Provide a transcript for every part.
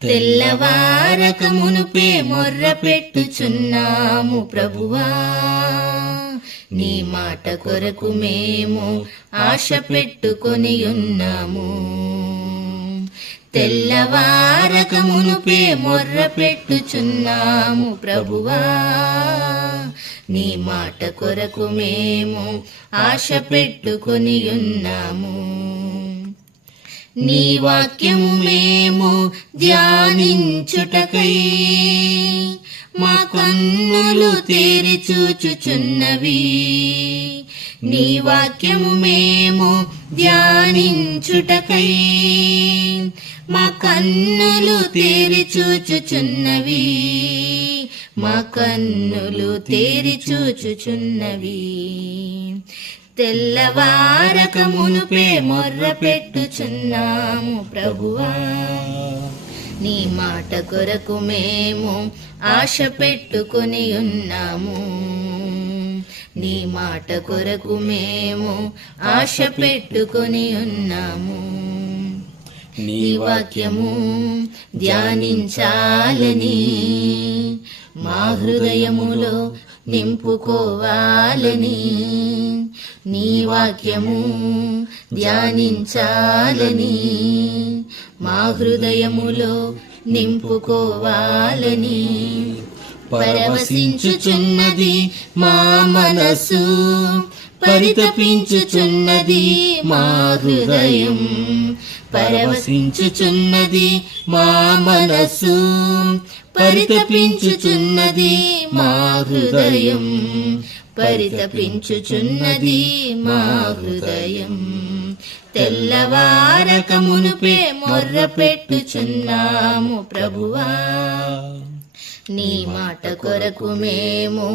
తెల్లవారక మునుపే మొర్ర పెట్టుచున్నాము ప్రభువా, నీ మాట కొరకు మేము ఆశ పెట్టుకొని ఉన్నాము. తెల్లవారక మునుపే మొర్ర పెట్టుచున్నాము ప్రభువా, నీ మాట కొరకు మేము ఆశ పెట్టుకొని ఉన్నాము. నీ వాక్యము మేము ధ్యానించుటకై మా కన్నులు తెరి చూచుచున్నవి. నీ వాక్యము మేము ధ్యానించుటకై మా కన్నులు తెరి చూచుచున్నవి. మా కన్నులు తెరి చూచుచున్నవి. తెల్లవారక మునుపే మొర్ర పెట్టుచున్నాము ప్రభువా, నీ మాట కొరకు మేము ఆశ పెట్టుకొని ఉన్నాము. నీ మాట కొరకు మేము ఆశ పెట్టుకొని ఉన్నాము. నీ వాక్యము ధ్యానించాలని మా హృదయములో నింపుకోవాలని, నీ వాక్యము ధ్యానించాలని మా హృదయములో నింపుకోవాలని పరవశించుచున్నది మా మనసు, పరితపించుచున్నది మా హృదయం. పరవశించుచున్నది మా మనసు, పరితపించుచున్నది మా హృదయం. పరితపించుచున్నది మా హృదయం. తెల్లవారక మునుపే మొర్ర పెట్టుచున్నాము ప్రభువా, నీ మాట కొరకు మేము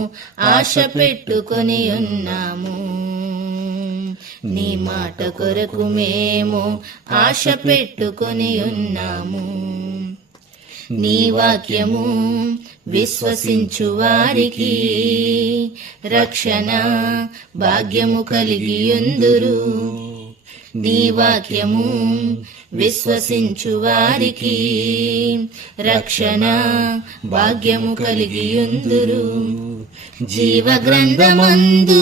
ఆశ పెట్టుకొని ఉన్నాము. నీ మాట కొరకు మేము ఆశ పెట్టుకొని ఉన్నాము. నీ వాక్యము విశ్వసించు వారికి రక్షణ భాగ్యము కలిగియుందురు. నీ వాక్యము విశ్వసించు వారికి రక్షణ భాగ్యము కలిగియుందురు. జీవ గ్రంథమందు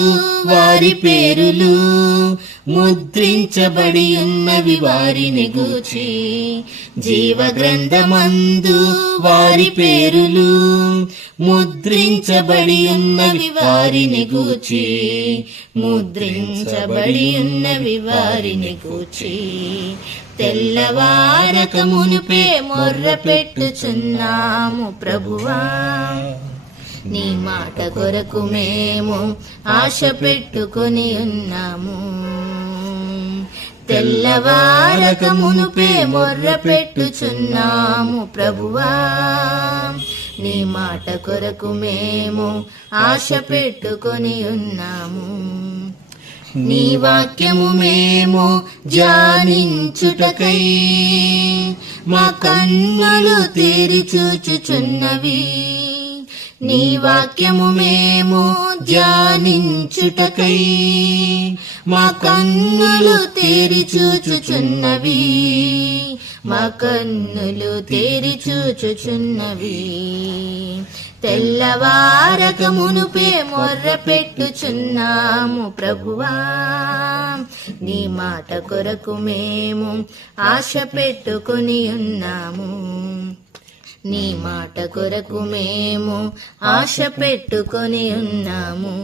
వారి పేరులు ముద్రించబడి ఉన్నవి వారిని గూర్చి. జీవ గ్రంథమందు వారి పేరులు ముద్రించబడి ఉన్నవి వారిని గూర్చి. ముద్రించబడి ఉన్నవి వారిని గూర్చి. తెల్లవారక మునుపే మొర్ర పెట్టుచున్నాము ప్రభువా, నీ మాట కొరకు మేము ఆశ పెట్టుకొని ఉన్నాము. తెల్లవారక మునుపే మొర్ర పెట్టుచున్నాము ప్రభువా, నీ మాట కొరకు మేము ఆశ పెట్టుకొని ఉన్నాము. నీ వాక్యము మేము ధ్యానించుటకై మా కన్నులు తెరి చూచుచున్నవి. నీ వాక్యము మేము ధ్యానించుటకై మా కన్నులు తెరి చూచుచున్నవి. మా కన్నులు తెరి చూచుచున్నవి. తెల్లవారక మునుపే మొర్ర పెట్టుచున్నాము ప్రభువా, నీ మాట కొరకు మేము ఆశ పెట్టుకొని ఉన్నాము. నీ మాట కొరకు మేము ఆశ పెట్టుకొని ఉన్నాము.